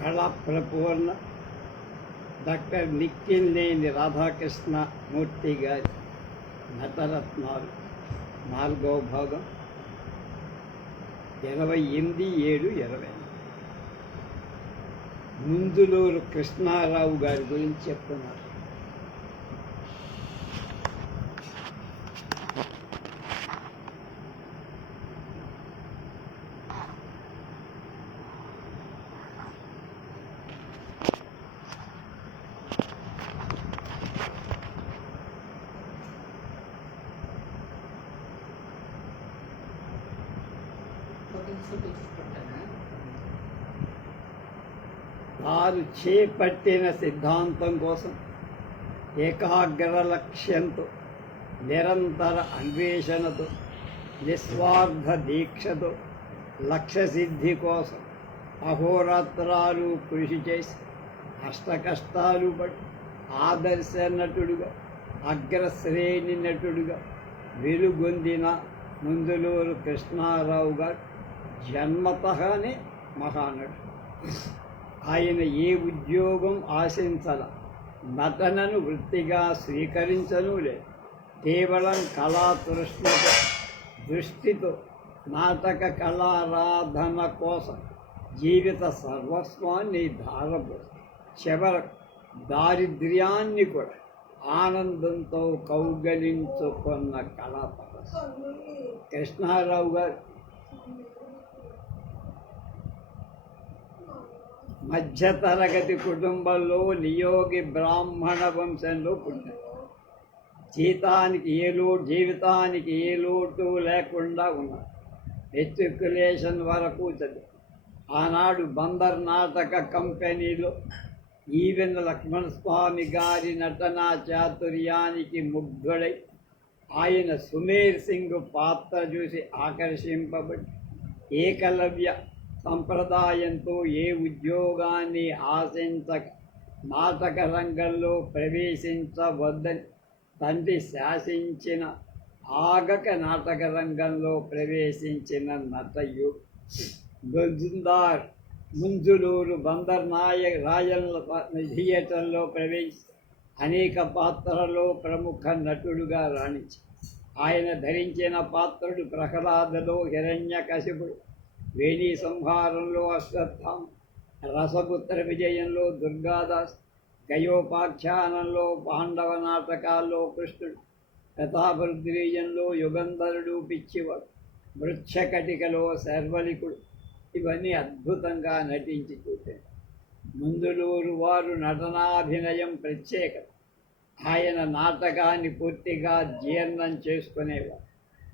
కళా ప్రపూర్ణ డాక్టర్ నిక్కిందేని రాధాకృష్ణ మూర్తి గారి నటరత్నాలు నాలుగో భాగం ఇరవై ఎనిమిది ఏడు ఇరవై ముందులూరు కృష్ణారావు గారి గురించి చెప్తున్నారు వారు చేపట్టిన సిద్ధాంతం కోసం ఏకాగ్ర లక్ష్యంతో నిరంతర అన్వేషణతో నిస్వార్థ దీక్షతో లక్ష్య సిద్ధి కోసం అహోరాత్రాలు కృషి చేసి అష్టకష్టాలు పడి ఆదర్శ నటుడుగా అగ్రశ్రేణి నటుడుగా వెలుగొందిన ముందులూరు కృష్ణారావు గారు జన్మతఃనే మహానటుడు. ఆయన ఏ ఉద్యోగం ఆశించాల? నటనను వృత్తిగా స్వీకరించను లేదు కేవలం కళాతృష్ణతో దృష్టితో నాటక కళారాధన కోసం జీవిత సర్వస్వాన్ని ధారపు చివరకు దారిద్ర్యాన్ని కూడా ఆనందంతో కౌగలించుకున్న కళా తపస్సు. కృష్ణారావు గారు మధ్యతరగతి కుటుంబంలో నియోగి బ్రాహ్మణ వంశంలో పుట్టారు జీతానికి ఏ లోటు జీవితానికి ఏ లోటు లేకుండా ఉన్నారు మెట్రికులేషన్ వరకు చదివి ఆనాడు బందర్ నాటక కంపెనీలో ఈవెన్ లక్ష్మణ స్వామి గారి నటనా చాతుర్యానికి ముగ్ధుడై ఆయన సుమేర్ సింగ్ పాత్ర చూసి ఆకర్షింపబడి ఏకలవ్య సంప్రదాయంతో ఏ ఉద్యోగాన్ని ఆశించక నాటక రంగంలో ప్రవేశించవద్దని తండ్రి శాసించిన ఆగక నాటక రంగంలో ప్రవేశించిన నటయు గొల్జుందార్ ముంజులూరు బందర్ నాయ రాయల్ థియేటర్లో ప్రవేశి అనేక పాత్రలో ప్రముఖ నటుడుగా రాణించి ఆయన ధరించిన పాత్రుడు ప్రహ్లాదలో హిరణ్య కశిపుడు వేణీ సంహారంలో అశ్వత్థాం రసపుత్ర విజయంలో దుర్గాదాస్ గయోపాఖ్యానంలో పాండవ నాటకాల్లో కృష్ణుడు ప్రతాపరుద్రీయంలో యుగంధరుడు పిచ్చివాడు వృక్షకటికలో శర్వలికుడు ఇవన్నీ అద్భుతంగా నటించి చూపారు ముందులూరు వారు నటనాభినయం ప్రత్యేకత. ఆయన నాటకాన్ని పూర్తిగా జీర్ణం చేసుకునేవారు.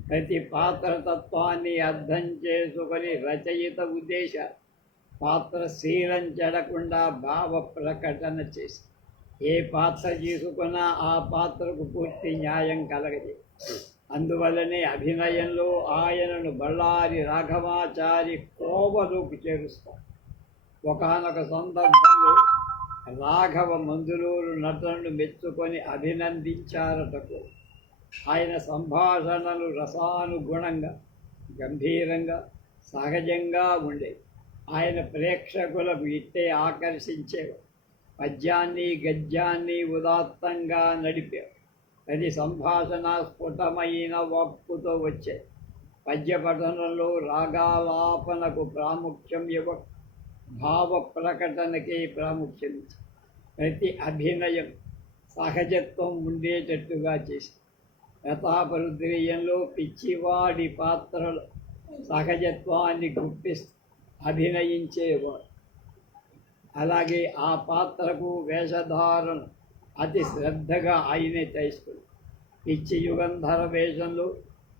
ప్రతి పాత్రతత్వాన్ని అర్థం చేసుకొని రచయిత ఉద్దేశ పాత్ర శీలం చెడకుండా భావ ప్రకటన చేసి ఏ పాత్ర తీసుకున్నా ఆ పాత్రకు పూర్తి న్యాయం కలగది అందువల్లనే అభినయంలో ఆయనను బళ్ళారి రాఘవాచారి కోవలోకి చేరుస్తారు. ఒకనొక సందర్భంలో రాఘవ మందులూరు నటనను మెచ్చుకొని అభినందించారటకు ఆయన సంభాషణలు రసానుగుణంగా గంభీరంగా సహజంగా ఉండేవి ఆయన ప్రేక్షకులకు ఇట్టే ఆకర్షించేవారు. పద్యాన్ని గద్యాన్ని ఉదాత్తంగా నడిపారు. అది సంభాషణ స్ఫుటమైన వాక్కుతో వచ్చే పద్య పఠనంలో రాగాలాపనకు ప్రాముఖ్యం ఇవ్వ భావ ప్రకటనకి ప్రాముఖ్యం ఇచ్చి ప్రతి అభినయం సహజత్వం ఉండేటట్టుగా చేసింది. ప్రతాపరుద్రీయంలో పిచ్చివాడి పాత్రలు సహజత్వాన్ని గుప్పి అభినయించేవాడు. అలాగే ఆ పాత్రకు వేషధారణ అతి శ్రద్ధగా ఆయనే చేసుకుని పిచ్చి యుగంధర వేషంలో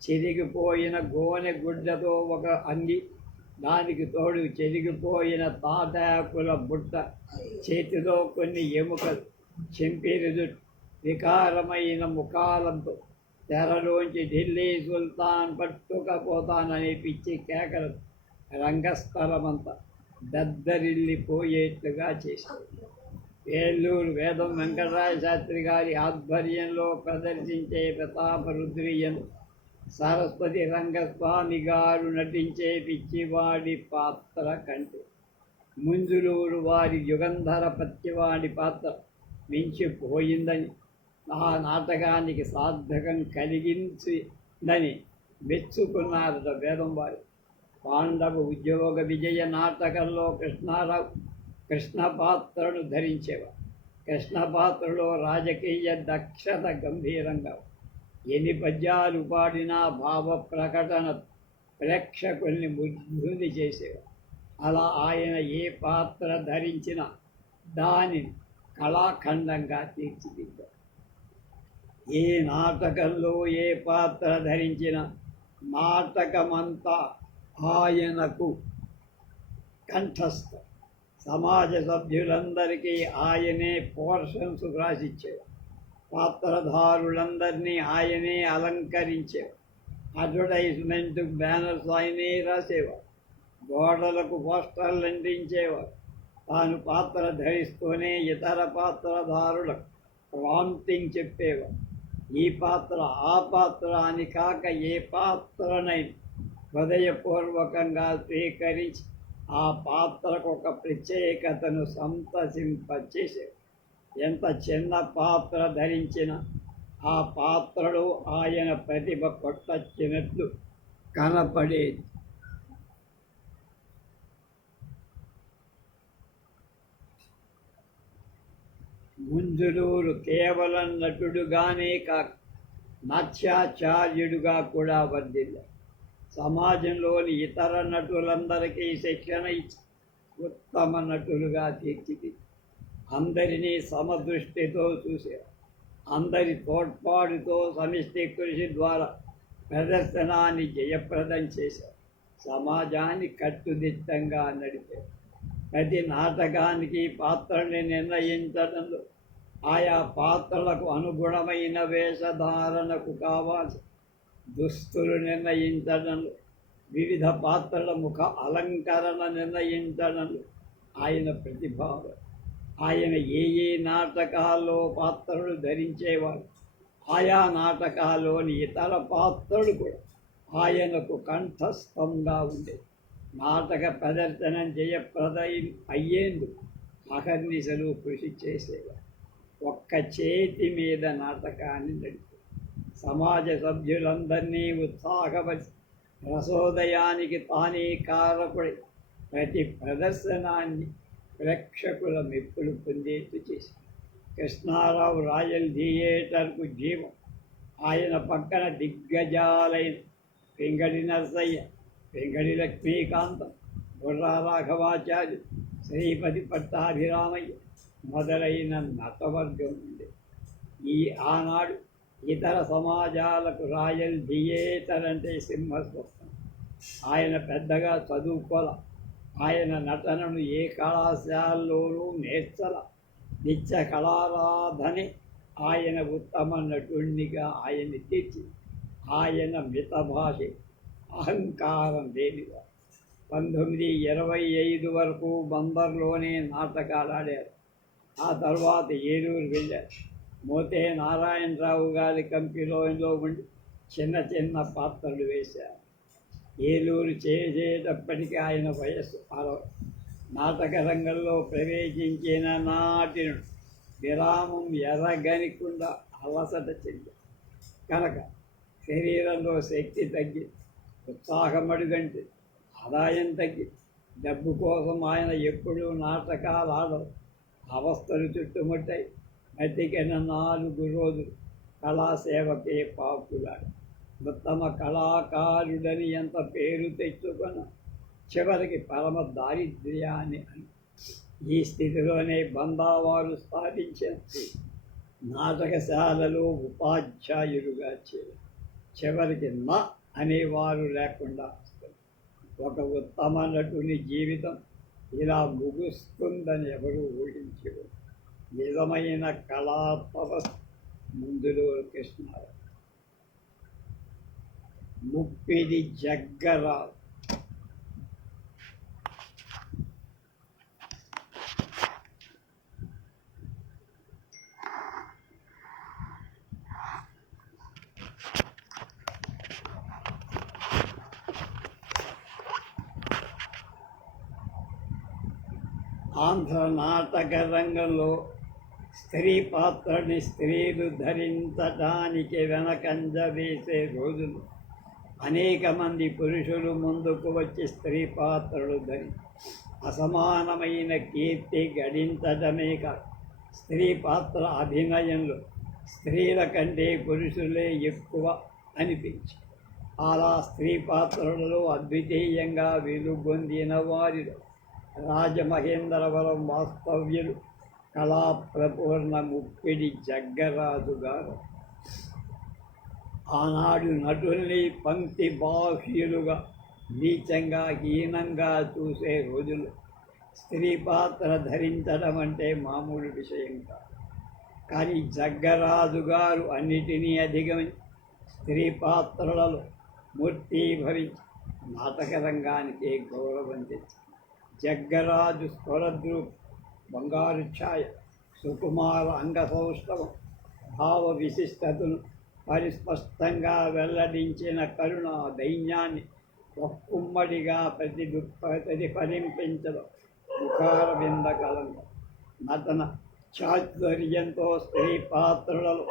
చిరిగిపోయిన గోనె గుడ్డతో ఒక అంగి దానికి తోడు చెరిగిపోయిన తాటాకుల బుట్ట చేతిలో కొన్ని ఎముకలు చెంపిరిదు వికారమైన ముఖాలంతో తెరలోంచి ఢిల్లీ సుల్తాన్ పట్టుకపోతానని పిచ్చి కేకలు. రంగస్థలమంతా దద్దరిల్లిపోయేట్లుగా చేశారు. ఏలూరు వేదం వెంకటరాయ శాస్త్రి గారి ఆధ్వర్యంలో ప్రదర్శించే ప్రతాపరుద్రియను సరస్వతి రంగస్వామి గారు నటించే పిచ్చివాడి పాత్ర కంటే ముంజులూరు వారి యుగంధర పత్యవాడి పాత్ర మించిపోయిందని ఆ నాటకానికి సార్థకం కలిగించిందని మెచ్చుకున్నారట వేదం వారు. పాండవ ఉద్యోగ విజయ నాటకంలో కృష్ణారావు కృష్ణ పాత్రను ధరించేవారు. కృష్ణ పాత్రలో రాజకీయ దక్షత గంభీరంగా ఎన్ని పద్యాలు పాడినా భావ ప్రకటన ప్రేక్షకుల్ని ముగ్ధుని చేసేవారు. అలా ఆయన ఏ పాత్ర ధరించినా దానిని కళాఖండంగా తీర్చిదిద్దారు. ఏ నాటకంలో ఏ పాత్ర ధరించిన నాటకమంతా ఆయనకు కంఠస్థ. సమాజ సభ్యులందరికీ ఆయనే పోర్షన్స్ రాసిచ్చేవారు. పాత్రధారులందరినీ ఆయనే అలంకరించేవారు. అడ్వర్టైజ్మెంట్ బ్యానర్స్ ఆయనే రాసేవారు. గోడలకు పోస్టర్లు అందించేవారు తాను పాత్ర ధరిస్తూనే ఇతర పాత్రధారులకు ప్రాంప్టింగ్ చెప్పేవారు. ఈ పాత్ర ఆ పాత్ర అని కాక ఏ పాత్రనైనా హృదయపూర్వకంగా స్వీకరించి ఆ పాత్రకు ఒక ప్రత్యేకతను సంతసింపచేసే ఎంత చిన్న పాత్ర ధరించిన ఆ పాత్రలో ఆయన ప్రతిభ కొట్టచ్చినట్లు కనపడేది. ముంజులూరు కేవలం నటుడుగానే కాక నాట్యాచార్యుడుగా కూడా వర్ధిల్లారు సమాజంలోని ఇతర నటులందరికీ శిక్షణ ఇచ్చి ఉత్తమ నటులుగా తీర్చిది అందరినీ సమదృష్టితో చూశారు అందరి తోడ్పాటుతో సమిష్టి కృషి ద్వారా ప్రదర్శనాన్ని జయప్రదం చేశారు సమాజాన్ని కట్టుదిట్టంగా నడిపారు ప్రతి నాటకానికి పాత్రని నిర్ణయించడంలో ఆయా పాత్రలకు అనుగుణమైన వేషధారణకు కావాల్సి దుస్తులు నిర్ణయించడంలో వివిధ పాత్రల ముఖ అలంకరణ నిర్ణయించడంలో ఆయన ప్రతిభావ. ఆయన ఏ ఏ నాటకాల్లో పాత్రలు ధరించేవారు? ఆయా నాటకాల్లోని ఇతర పాత్రలు కూడా ఆయనకు కంఠస్థంగా ఉండేవి. నాటక ప్రదర్శనం జయప్రదై అయ్యేందుకు అహర్నిశలు కృషి చేసేవారు. ఒక్క చేతి మీద నాటకాన్ని నడిపి సమాజ సభ్యులందరినీ ఉత్సాహపరిచి రసోదయానికి తానే కారకుడి ప్రతి ప్రదర్శనాన్ని ప్రేక్షకుల మెప్పులు పొందేట్టు చేశారు కృష్ణారావు రాయల్ థియేటర్కు జీవం. ఆయన పక్కన దిగ్గజాలైన పెంగడి నరసయ్య పెంగడి లక్ష్మీకాంతం బుర్రా రాఘవాచార్య శ్రీపతి పట్టాభిరామయ్య మొదలైన నటవర్గం ఉంది. ఈ ఆనాడు ఇతర సమాజాలకు రాయల్ థియేటర్ అంటే సింహస్వస్థం ఆయన పెద్దగా చదువుకోల. ఆయన నటనను ఏ కళాశాలలోనూ నేర్చల. నిత్య కళారాధనే ఆయన ఉత్తమ నటుణ్ణిగా ఆయన తీర్చి ఆయన మితభాషి అహంకారం లేనిగా పంతొమ్మిది ఇరవై ఐదు వరకు బందర్లోనే నాటకాలు ఆడారు. ఆ తర్వాత ఏలూరు వెళ్ళారు మోతే నారాయణరావు గారి కంపెనీలో ఉండి చిన్న చిన్న పాత్రలు వేశారు ఏలూరు చేసేటప్పటికీ ఆయన వయస్సు అరవై నాటక రంగంలో ప్రవేశించిన నాటి విరామం ఎర్రగనికుండా అలసట చెంది. కనుక శరీరంలో శక్తి తగ్గి ఉత్సాహం అడుగంటే ఆదాయం తగ్గి డబ్బు కోసం ఆయన ఎప్పుడూ నాటకాలు ఆడరు. అవస్థలు చుట్టుముట్టాయి. బతికిన నాలుగు రోజులు కళాసేవకే పాపులాడు ఉత్తమ కళాకారుడని ఎంత పేరు తెచ్చుకున్న చివరికి పరమ దారిద్ర్యాన్ని అని. ఈ స్థితిలోనే బందావారు స్థాపించిన నాటకశాలలో ఉపాధ్యాయులుగా చేరు చివరికి నా అనేవారు లేకుండా ఒక ఉత్తమ నటుని జీవితం ఇలా ముగుస్తుందని ఎవరు ఊహించరు. నిజమైన కళాపవ ముందులో కృష్ణ ముప్పిది జగ్గరావు. ఆంధ్ర నాటక రంగంలో స్త్రీ పాత్రని స్త్రీలు ధరించటానికి వెనకంజ వేసే రోజులు. అనేక మంది పురుషులు ముందుకు వచ్చి స్త్రీ పాత్రలు ధరి అసమానమైన కీర్తి గడించడమే కాదు స్త్రీ పాత్ర అభినయంలో స్త్రీల కంటే పురుషులే ఎక్కువ అనిపించి అలా స్త్రీ పాత్రలలో అద్వితీయంగా వెలుగొందిన వారిలో రాజమహేంద్రవరం వాస్తవ్యులు కళాప్రపూర్ణ ముప్పిడి జగ్గరాజు గారు. ఆనాడు నటుల్ని పంక్తి బాహ్యులుగా నీచంగా హీనంగా చూసే రోజులు. స్త్రీ పాత్ర ధరించడం అంటే మామూలు విషయం కాదు. కానీ జగ్గరాజు గారు అన్నిటినీ అధిగమించి స్త్రీ పాత్రలలో మూర్తి భవించి నాటక గౌరవం తెచ్చారు జగ్గరాజు స్వరద్రు బంగారు ఛాయ సుకుమార అంగసౌష్ఠవం భావ విశిష్టతను పరిస్పష్టంగా వెల్లడించిన కరుణ దైన్యాన్ని ఒక్కుమ్మడిగా ప్రతి ప్రతిఫలింపించడం ముఖార వింద కలంగా నటన చాతుర్యంతో స్త్రీ పాత్రలలో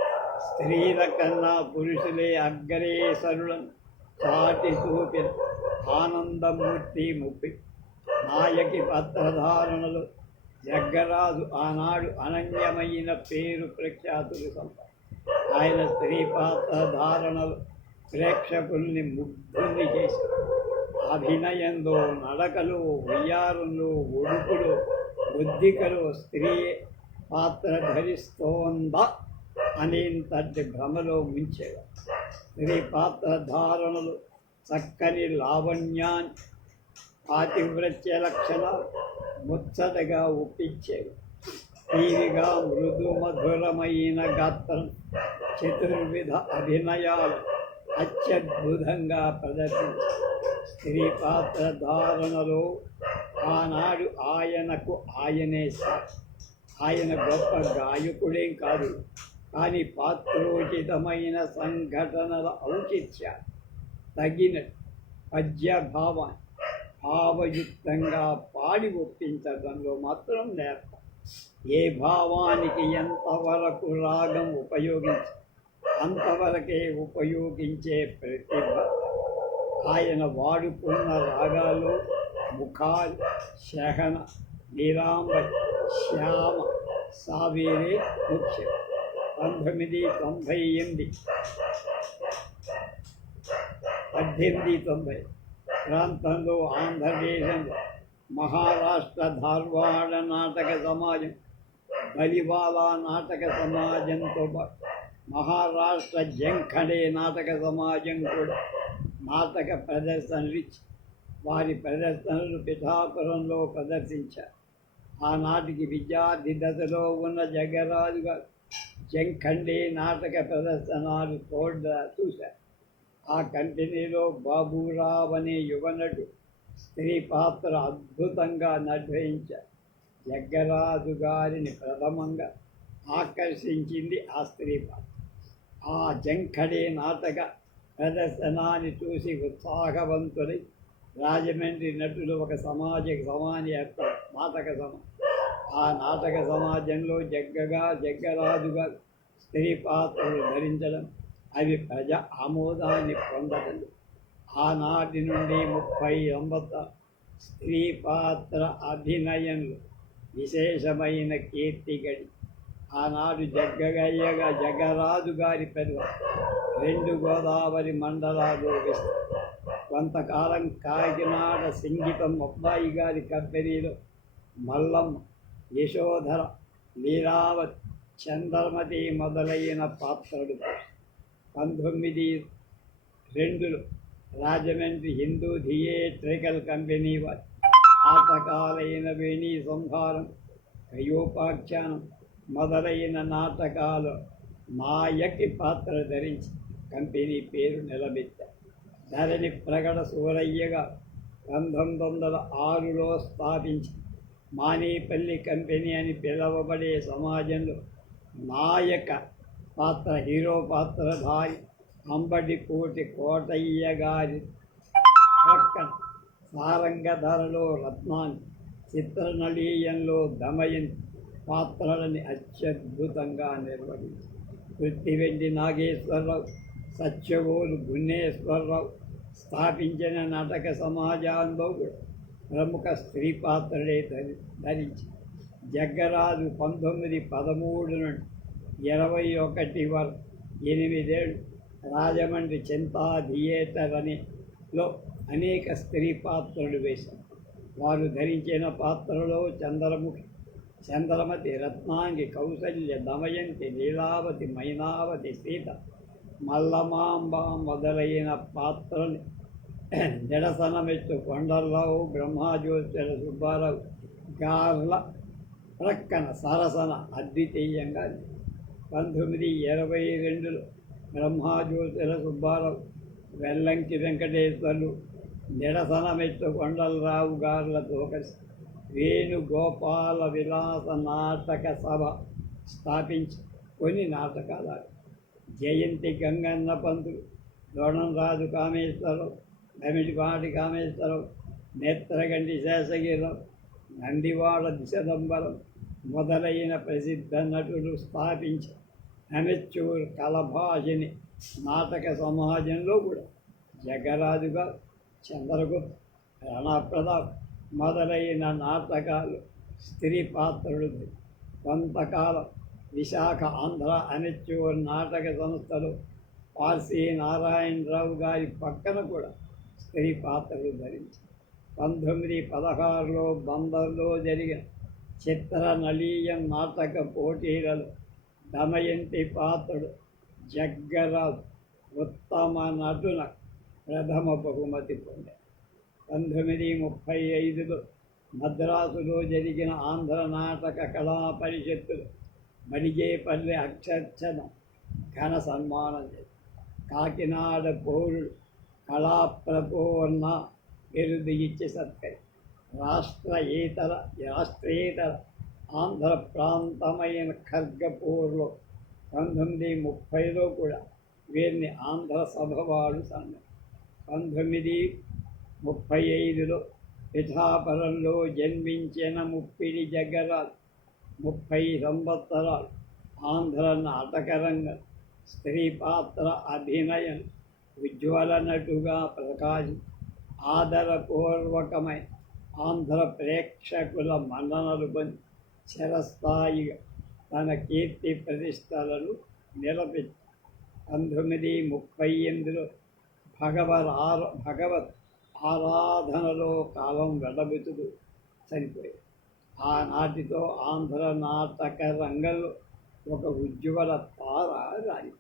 స్త్రీల కన్నా పురుషులే అగ్రేసరులను చాటి చూపిన ఆనందమూర్తి ముప్పి నాయకి పత్రధారణలు జగ్గరాజు ఆనాడు అనన్యమైన పేరు ప్రఖ్యాతులు సంప. ఆయన స్త్రీ పాత్రధారణలు ప్రేక్షకుల్ని ముగ్ధుల్ని చేసి అభినయంలో నడకలు వయ్యారంలో ఒడుకులు బుద్ధికలు స్త్రీ పాత్ర ధరిస్తోందా అనేంతటి భ్రమలో ముంచేవారు. స్త్రీ పాత్ర ధారణలు చక్కని లావణ్యాన్ని పాతివ్రత్య లక్షణ ముచ్చటగా ఒప్పించేవి. తీరిగా మృదు మధురమైన గాత్రం చతుర్విధ అభినయాలు అత్యద్భుతంగా ప్రదర్శించి స్త్రీ పాత్ర ధారణలో ఆనాడు ఆయనకు ఆయనే సాక్షి. ఆయన గొప్ప గాయకుడేం కాదు కానీ పాత్రోచితమైన సంఘటనల ఔచిత్య తగిన పద్యభావాన్ని భావయుక్తంగా పాడి ఒప్పించడంలో మాత్రం నేర్ప. ఏ భావానికి ఎంతవరకు రాగం ఉపయోగించి అంతవరకే ఉపయోగించే ప్రతిభ. ఆయన వాడుకున్న రాగాలు ముఖాలు శహన నిరాంబ శ్యామ సావేరే ముఖ్యం. పంతొమ్మిది తొంభై ఎనిమిది. పద్దెనిమిది తొంభై. ప్రాంతంలో ఆంధ్రదేశంలో మహారాష్ట్ర ధార్వాడ నాటక సమాజం బలివాలా నాటక సమాజంతో పాటు మహారాష్ట్ర జంఖడే నాటక సమాజం కూడా నాటక ప్రదర్శనలు ఇచ్చి వారి ప్రదర్శనలు పిఠాపురంలో ప్రదర్శించారు. ఆనాటికి విద్యార్థి దశలో ఉన్న జగరాజు గారు జంఖండే నాటక ప్రదర్శనాలు చూడ చూశారు. ఆ కంపెనీలో బాబురావ్ అనే యువనటు స్త్రీ పాత్ర అద్భుతంగా నిర్వహించారు జగ్గరాజు గారిని ప్రథమంగా ఆకర్షించింది ఆ స్త్రీ పాత్ర. ఆ జంఖడే నాటక ప్రదర్శనాన్ని చూసి ఉత్సాహవంతులై రాజమండ్రి నటులు ఒక సమాజ సమాని నాటక సమాజం ఆ నాటక సమాజంలో జగ్గగా జగ్గరాజుగా స్త్రీ పాత్రలు ధరించడం అవి ప్రజ ఆమోదాన్ని పొందడం ఆనాటి నుండి ముప్పై సంవత్సర స్త్రీ పాత్ర అభినయంలో విశేషమైన కీర్తి గడి. ఆనాడు జగ్గగయ్యగా జగరాజు గారి పెద్ద రెండు గోదావరి మండలాలు కొంతకాలం కాకినాడ సంగీతం అబ్బాయి గారి కంపెనీలో మల్లమ్మ యశోధర లీలావతి చంద్రమతి మొదలైన పాత్రలు పంతొమ్మిది రెండులో రాజమండ్రి హిందూ థియేట్రికల్ కంపెనీ వారి నాటకాలైన వేణి సంహారం కయోపాఖ్యానం మొదలైన నాటకాలు నాయకి పాత్ర ధరించి కంపెనీ పేరు నిలబెట్టారు. ధరణి ప్రగడ సూరయ్యగా పంతొమ్మిది వందల ఆరులో స్థాపించి మానేపల్లి కంపెనీ అని పిలువబడే సమాజంలో నాయక పాత్ర హీరో పాత్ర భాయ్ అంబడి కోటి కోటయ్య గారి సారంగధరలో రత్నాన్ని చిత్రనళీయంలో దమయన్ పాత్రలని అత్యద్భుతంగా నిర్వహించి వృత్తివెండి నాగేశ్వరరావు సత్యవోలు గున్నేశ్వరరావు స్థాపించిన నాటక సమాజంలో కూడా ప్రముఖ స్త్రీ పాత్రలే ధరి ధరించి జగ్గరాజు పంతొమ్మిది పదమూడు నుండి ఇరవై ఒకటి వరకు ఎనిమిదేళ్ళు రాజమండ్రి చింతా థియేటర్ అనిలో అనేక స్త్రీ పాత్రలు వేశారు. వారు ధరించిన పాత్రలో చంద్రముఖి చంద్రమతి రత్నాంగి కౌసల్య దమయంతి లీలావతి మైనావతి సీత మల్లమాంబ మొదలైన పాత్రలు జడసనమెత్తు కొండలరావు బ్రహ్మాజ్యోతుల సుబ్బారావు గార్ల ప్రక్కన సరసన అద్వితీయంగా పంతొమ్మిది ఇరవై రెండులో బ్రహ్మాజ్యోతిల సుబ్బారావు వెల్లంకి వెంకటేశ్వర్లు నిరసనమెత్తు కొండలరావు గారులతో కలిసి వేణుగోపాల విలాస నాటక సభ స్థాపించి కొన్ని నాటకాలు జయంతి గంగన్న పంతులు ద్రోణంరాజు కామేశ్వరరావు గమిడిపాటి కామేశ్వరరావు నేత్రగంటి శేషగిరిరావు నందివాడ దిశదంబరం మొదలైన ప్రసిద్ధ నటులు స్థాపించారు. అమెచ్యూర్ కలభాషిని నాటక సమాజంలో కూడా జగరాజుగా చంద్రగుప్త రాణాప్రతాప్ మొదలైన నాటకాలు స్త్రీ పాత్రలు. కొంతకాలం విశాఖ ఆంధ్ర అమెచ్యూర్ నాటక సంస్థలు పార్సీ నారాయణరావు గారి పక్కన కూడా స్త్రీ పాత్రలు ధరించి పంతొమ్మిది పదహారులో బందర్లో జరిగిన చిత్ర నళీయం నాటక పోటీలలో దమయంతి పాత్రుడు జగ్గరాజు ఉత్తమ నటున ప్రథమ బహుమతి పొందారు పంతొమ్మిది ముప్పై ఐదులో మద్రాసులో జరిగిన ఆంధ్ర నాటక కళా పరిషత్తులు మణిజేపల్లి అక్షర్చన ఘన సన్మానం చేశారు కాకినాడ పౌరుడు కళాప్రపూర్ణ బిరుదు ఇచ్చి సత్కరి రాష్ట్రయేతర రాష్ట్రేతర ఆంధ్ర ప్రాంతమైన ఖర్గపూర్లో పంతొమ్మిది ముప్పైలో కూడా వీరిని ఆంధ్ర సభ వాడు సన్న పంతొమ్మిది ముప్పై ఐదులో పిఠాపురంలో జన్మించిన ముప్పిడి జగరాలు ముప్పై సంవత్సరాలు ఆంధ్ర నాటకరంగం స్త్రీ పాత్ర అభినయం ఉజ్వల నటుగా ప్రకాశం ఆదరపూర్వకమై ఆంధ్ర ప్రేక్షకుల మన్ననలు పొంది చిరస్థాయిగా తన కీర్తి ప్రతిష్టలను నిలబెట్టి పంతొమ్మిది ముప్పై ఎనిమిదిలో భగవద్ ఆర భగవత్ ఆరాధనలో కాలం వెడబెతుకు చనిపోయాడు. ఆనాటితో ఆంధ్ర నాటక రంగంలో ఒక ఉజ్వల తార రాయి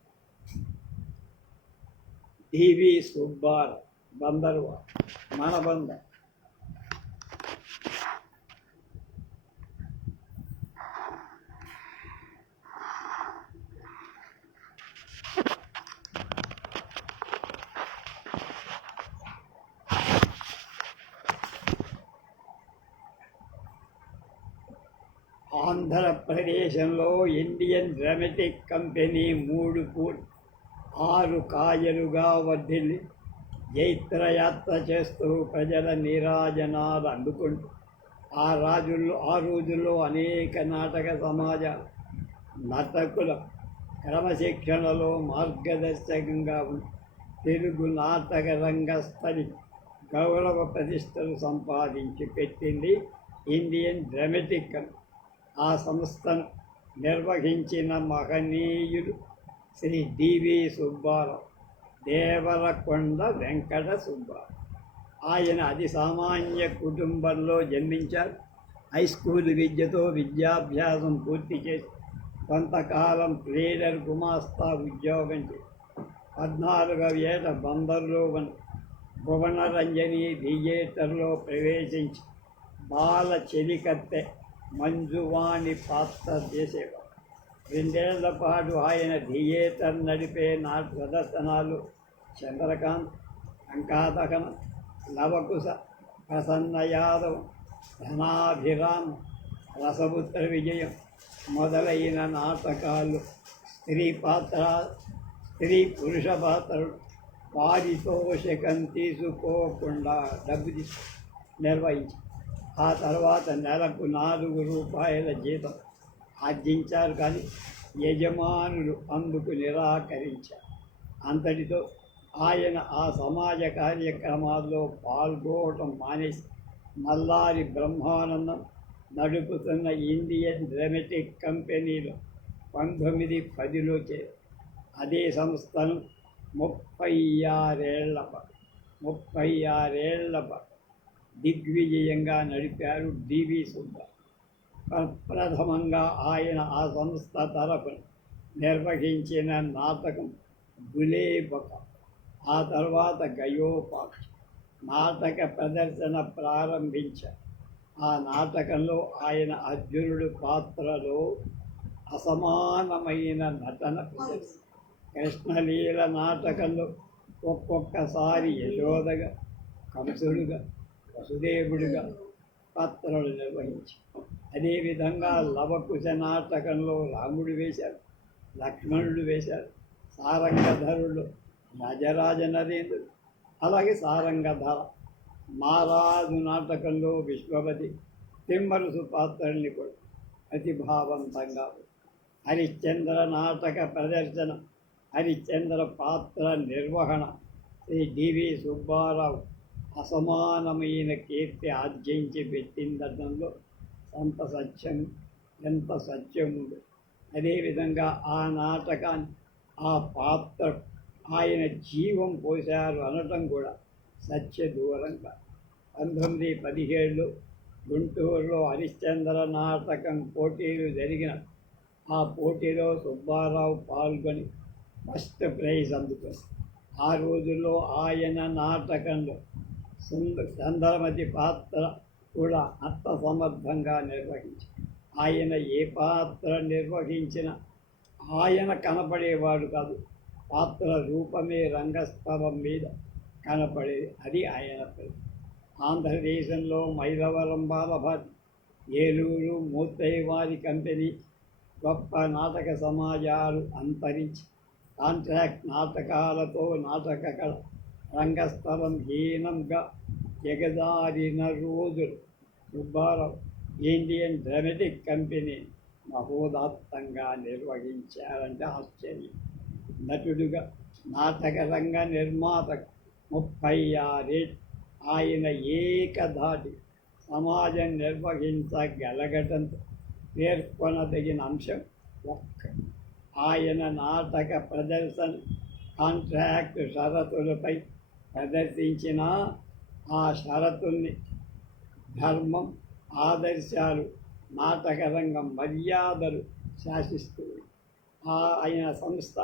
డివి సుబ్బారావు బందరువా మన బంద ఇండియన్ డ్రామాటిక్ కంపెనీ మూడు ఆరు కాయలుగా వర్ధిల్లి జైత్రయాత్ర చేస్తూ ప్రజల నీరాజనాలు అందుకుంటూ. ఆ రాజుల్లో ఆ రోజుల్లో అనేక నాటక సమాజ నర్తకుల క్రమశిక్షణలో మార్గదర్శకంగా ఉంది తెలుగు నాటక రంగస్థలి గౌరవ ప్రతిష్టలు సంపాదించి పెట్టింది ఇండియన్ డ్రామాటిక్ ఆ సంస్థను నిర్వహించిన మహనీయులు శ్రీ డివి సుబ్బారావు దేవరకొండ వెంకట సుబ్బారావు. ఆయన అతి సామాన్య కుటుంబంలో జన్మించారు. హై స్కూల్ విద్యతో విద్యాభ్యాసం పూర్తి చేసి కొంతకాలం ప్లేడర్ గుమాస్తా ఉద్యోగం చేసి పద్నాలుగవ ఏట బందర్లో ఉన్న భువనరంజని థియేటర్లో ప్రవేశించి బాల చెలికత్తె మంజువాణి పాత్ర చేసేవారు రెండేళ్ళ పాటు ఆయన థియేటర్ నడిపే నా ప్రదర్శనాలు చంద్రకాంత్ అంకాదహనం లవకుశ ప్రసన్న యాదవ్ ధనాభిరామ్ రసపుత్ర విజయం మొదలైన నాటకాలు స్త్రీ పాత్ర స్త్రీ పురుష పాత్రలు పారితోషికం తీసుకోకుండా డబ్బు నిర్వహించారు. ఆ తర్వాత నెలకు నాలుగు రూపాయల జీతం ఆర్జించారు కానీ యజమానులు అందుకు నిరాకరించారు. అంతటితో ఆయన ఆ సమాజ కార్యక్రమాల్లో పాల్గొనటం మానేసి మల్లారి బ్రహ్మానందం నడుపుతున్న ఇండియన్ డ్రమెటిక్ కంపెనీలో పంతొమ్మిది పదిలో చేరు అదే సంస్థను ముప్పై ఆరేళ్ళ పాటు ముప్పై ఆరేళ్ళ పాటు దిగ్విజయంగా నడిపారు డివి సుబ్బ ప్రథమంగా ఆయన ఆ సంస్థ తరపున నిర్వహించిన నాటకం గులేబక ఆ తర్వాత గయోపాక్ష నాటక ప్రదర్శన ప్రారంభించారు ఆ నాటకంలో ఆయన అర్జునుడు పాత్రలో అసమానమైన నటన ప్రదర్శించారు కృష్ణలీల నాటకంలో ఒక్కొక్కసారి యశోదగా కంసుడుగా వసుదేవుడిగా పాత్రలు నిర్వహించి. అదేవిధంగా లవకుశ నాటకంలో రాముడు వేశారు లక్ష్మణుడు వేశారు సారంగధరుడు రాజరాజ నరేంద్రుడు అలాగే సారంగధర మారాజు నాటకంలో విశ్వపతి తిమ్మరుసు పాత్రల్ని కూడా ప్రతిభావంతంగా హరిశ్చంద్ర నాటక ప్రదర్శన హరిశ్చంద్ర పాత్ర నిర్వహణ శ్రీ డివి సుబ్బారావు అసమానమైన కీర్తి ఆర్జించి పెట్టిందటంలో అంత సత్యం ఎంత సత్యముడు. అదేవిధంగా ఆ నాటకాన్ని ఆ పాత్ర ఆయన జీవం పోశారు అనటం కూడా సత్య దూరంగా. పంతొమ్మిది పదిహేడులో గుంటూరులో హరిశ్చంద్ర నాటకం పోటీలు జరిగిన ఆ పోటీలో సుబ్బారావు పాల్గొని ఫస్ట్ ప్రైజ్ అందుకొని ఆ రోజుల్లో ఆయన నాటకంలో సుంద చంద్రమతి పాత్ర కూడా అంత సమర్థంగా నిర్వహించి ఆయన ఏ పాత్ర నిర్వహించిన ఆయన కనపడేవాడు కాదు. పాత్ర రూపమే రంగస్థలం మీద కనపడేది. అది ఆయన పేరు ఆంధ్రదేశంలో మైలవరం బాలభారతి ఏలూరు మూర్తయ్యవారి కంపెనీ గొప్ప నాటక సమాజాలు అంతరించి కాంట్రాక్ట్ నాటకాలతో నాటక కళ రంగస్థలం హీనంగా ఎగదారిన రోజులు సుబ్బారావు ఇండియన్ డ్రమెటిక్ కంపెనీ మహోదాత్తంగా నిర్వహించారంటే ఆశ్చర్యం. నటుడుగా నాటక రంగ నిర్మాత ముప్పై ఆరే ఆయన ఏకధాటి సమాజం నిర్వహించగలగటంతో పేర్కొనదగిన అంశం ఒక్క. ఆయన నాటక ప్రదర్శన కాంట్రాక్ట్ షరతులపై ప్రదర్శించిన ఆ షరతుల్ని ధర్మం ఆదర్శాలు నాటకరంగం మర్యాదలు శాసిస్తుంది ఆ ఆయన సంస్థ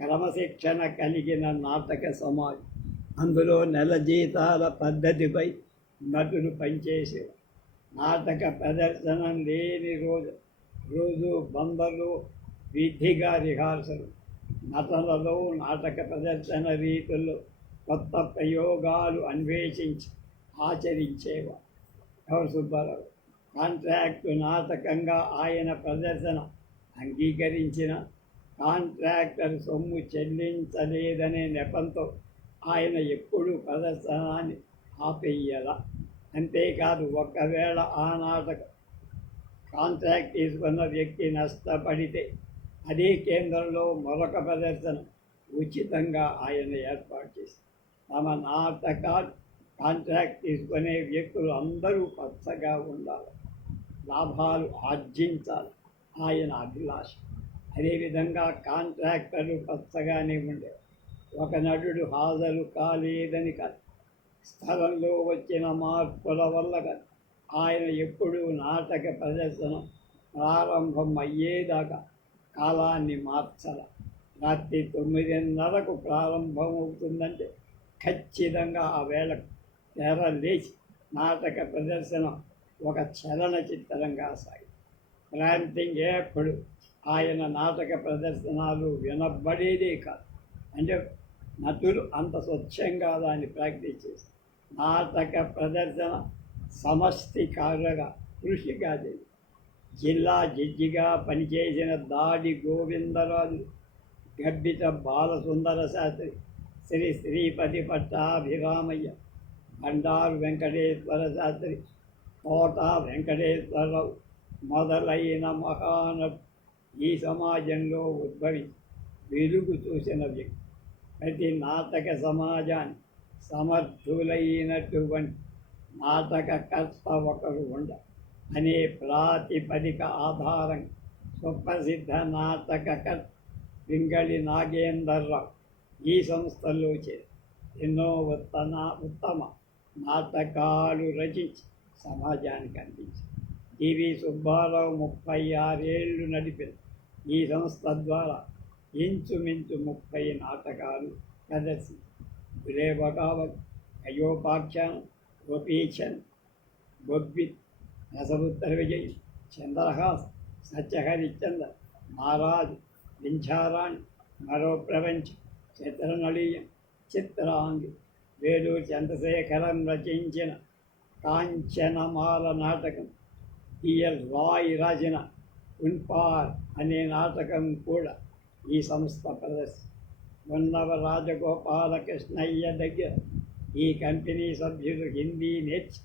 క్రమశిక్షణ కలిగిన నాటక సమాజం. అందులో నెల జీతాల పద్ధతిపై నటులు పనిచేసేవారు. నాటక ప్రదర్శన లేని రోజు రోజు బందరు విధిగా రిహార్సలు. నటనలో నాటక ప్రదర్శన రీతుల్లో కొత్త ప్రయోగాలు అన్వేషించి ఆచరించేవారు. ఎవరు సుబ్బారావు కాంట్రాక్టు నాటకంగా ఆయన ప్రదర్శన అంగీకరించిన కాంట్రాక్టర్ సొమ్ము చెల్లించలేదనే నెపంతో ఆయన ఎప్పుడూ ప్రదర్శనాన్ని ఆపేయాల. అంతేకాదు ఒకవేళ ఆ నాటకం కాంట్రాక్ట్ తీసుకున్న వ్యక్తి నష్టపడితే అదే కేంద్రంలో మరొక ప్రదర్శన ఉచితంగా ఆయన ఏర్పాటు చేశారు తమ నాటకాలు కాంట్రాక్ట్ తీసుకునే వ్యక్తులు అందరూ పచ్చగా ఉండాలి. లాభాలు ఆర్జించాలి. ఆయన అభిలాష. అదేవిధంగా కాంట్రాక్టర్లు పచ్చగానే ఉండేవారు ఒక నటుడు హాజరు కాలేదని కాదు. స్థలంలో వచ్చిన మార్పుల వల్ల కాదు. ఆయన ఎప్పుడూ నాటక ప్రదర్శన ప్రారంభం అయ్యేదాకా కాలాన్ని మార్చాల. రాత్రి తొమ్మిదిన్నరకు ప్రారంభమవుతుందంటే ఖచ్చితంగా ఆ వేళ తెర లేచి నాటక ప్రదర్శన ఒక చలనచిత్రంగా సాగి ప్రాంతింగ్ ఎప్పుడు ఆయన నాటక ప్రదర్శనలు వినబడేదే కాదు. అంటే నటులు అంత స్వచ్ఛంగా దాన్ని ప్రాక్టీస్ చేసి నాటక ప్రదర్శన సమష్టికారుగా కృషిగా చేసి జిల్లా జడ్జిగా పనిచేసిన దాడి గోవిందరాజు గబ్బిత బాలసుందర శాస్త్రి శ్రీ శ్రీపతి పట్టాభిరామయ్య బండారు వెంకటేశ్వర శాస్త్రి కోట వెంకటేశ్వరరావు మొదలైన మహానటు ఈ సమాజంలో ఉద్భవి వెలుగు చూసిన వ్యక్తి. ప్రతి నాటక సమాజాన్ని సమర్థులైనటువంటి నాటకకర్త ఒకరు ఉండ అనే ప్రాతిపదిక ఆధారం సుప్రసిద్ధ నాటకకర్త పింగళి నాగేందర్రావు ఈ సంస్థల్లో చేరి ఎన్నో ఉత్తమ ఉత్తమ నాటకాలు రచించి సమాజానికి అందించి టివి సుబ్బారావు ముప్పై ఆరేళ్ళు నడిపిన ఈ సంస్థ ద్వారా ఇంచుమించు ముప్పై నాటకాలు ప్రదర్శి గురే బగావత్ అయోపాఖ్యానం గోపీచంద్ బొబ్బి రసపుత్ర విజయ్ చంద్రహాస్ సత్యహరిచంద్ర మహారాజు వింఛారాణి మరో ప్రపంచం చిత్రనళీయం చిత్రాంగి వేలూరు చంద్రశేఖరం రచించిన కాంచనమాల నాటకం ఈఎల్ రాయ్ రాసిన ఉన్పార్ అనే నాటకం కూడా ఈ సంస్థ ప్రదర్శన ఉన్నవ రాజగోపాలకృష్ణయ్య దగ్గర ఈ కంపెనీ సభ్యులు హిందీ నేర్చి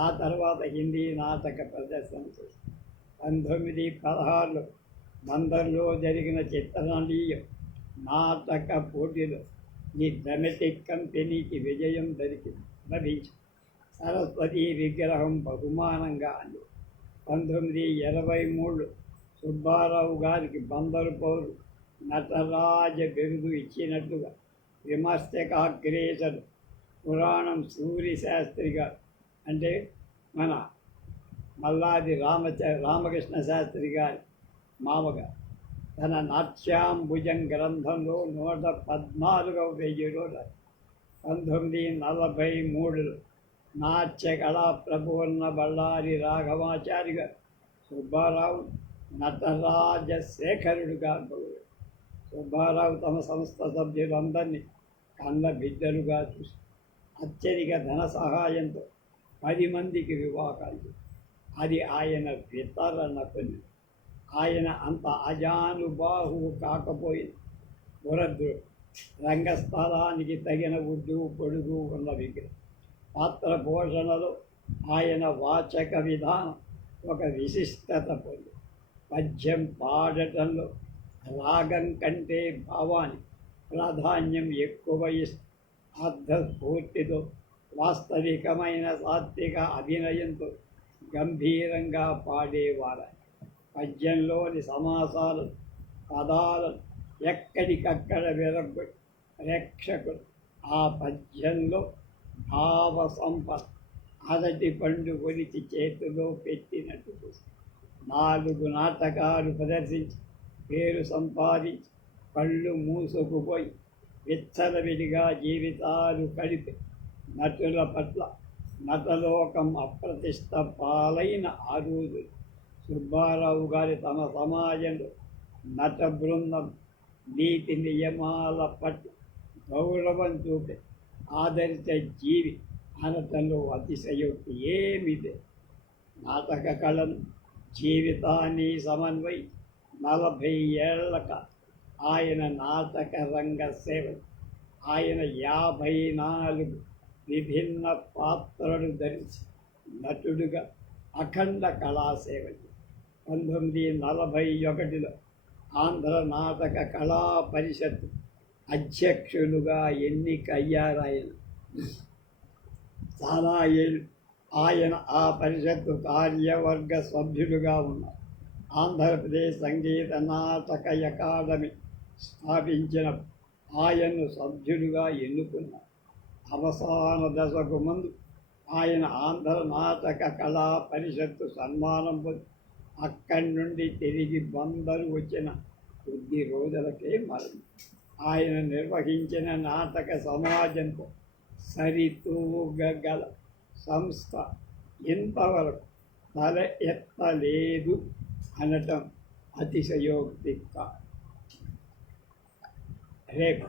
ఆ తర్వాత హిందీ నాటక ప్రదర్శన చేశారు. పంతొమ్మిది పదహారులో బందర్లో జరిగిన చిత్రనీయం నాటక పోటీలో ఈ డ్రమెటిక్ కంపెనీకి విజయం దొరికింది. లభించి సరస్వతి విగ్రహం బహుమానంగా అంది. పంతొమ్మిది ఇరవై మూడు సుబ్బారావు గారికి బందరు పౌరు నటరాజ బిరుదు ఇచ్చినట్టుగా విమర్శకాగ్రేసరు. పురాణం సూర్య శాస్త్రి గారు. అంటే మన మల్లాది రామచ రామకృష్ణ శాస్త్రి గారి మామగారు. తన నాట్యాంబుజం గ్రంథంలో నూట పద్నాలుగవ వెయ్యిలో పంతొమ్మిది నలభై మూడులో నాట్య కళా ప్రపూర్ణ బళ్ళారి రాఘవాచార్య గారు సుబ్బారావు నటరాజశేఖరుడుగా సుబ్బారావు తమ సంస్థ సభ్యులందరినీ కన్న బిడ్డలుగా చూసి అత్యధిక ధన సహాయంతో పది మందికి వివాహాలు అది ఆయన వితరణ పని ఆయన అంత అజానుబాహువు కాకపోయింది వరద్దుడు రంగస్థలానికి తగిన ఉడ్డు పొడుగు ఉన్న విగ్రహం. పాత్ర పోషణలో ఆయన వాచక విధానం ఒక విశిష్టత పొంది. పద్యం పాడటంలో రాగం కంటే భావాన్ని ప్రాధాన్యం ఎక్కువ ఇస్తూ అర్థస్ఫూర్తితో వాస్తవికమైన సాత్విక అభినయంతో గంభీరంగా పాడేవారు పద్యంలోని సమాసాలు పదాలను ఎక్కడికక్కడ విరగ్గు ప్రేక్షకులు. ఆ పద్యంలో భావ సంపద అరటి పండు కొలిచి చేతిలో పెట్టినట్టు చూసి నాలుగు నాటకాలు ప్రదర్శించి పేరు సంపాదించి కళ్ళు మూసుకుపోయి విచ్చలవిడిగా జీవితాలు కలిపి నటుల పట్ల నటలోకం అప్రతిష్ట పాలైన ఆ రోజు. సుబ్బారావు గారి తమ సమాజంలో నట బృందం నీతి నియమాల పట్ల గౌరవం చూపే ఆదరిత జీవి అనటంలో అతిశయోక్తి ఏమీ నాటక కళను జీవితాన్ని సమన్వయి నలభై ఏళ్ళక ఆయన నాటక రంగ సేవ ఆయన యాభై నాలుగు విభిన్న పాత్రలు ధరించి నటుడుగా అఖండ కళాసేవ పంతొమ్మిది నలభై ఒకటిలో ఆంధ్ర నాటక కళా పరిషత్ అధ్యక్షులుగా ఎన్నికయ్యారాయన. చాలా ఏళ్ళు ఆయన ఆ పరిషత్తు కార్యవర్గ సభ్యులుగా ఉన్నారు. ఆంధ్రప్రదేశ్ సంగీత నాటక అకాడమీ స్థాపించిన ఆయన్ను సభ్యులుగా ఎన్నుకున్నారు. అవసాన దశకు ముందు ఆయన ఆంధ్ర నాటక కళా పరిషత్తు సన్మానం పొంది అక్కడి నుండి తిరిగి బందరు వచ్చిన కొద్ది రోజులకే మరణం. ఆయన నిర్వహించిన నాటక సమాజంతో సరితూగల సంస్థ ఇంతవరకు తల ఎత్తలేదు అనటం అతిశయోక్తి కాదు రేపు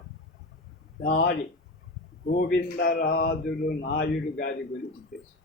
దాడి గోవిందరాజులు నాయుడు గారి గురించి తెలుసు.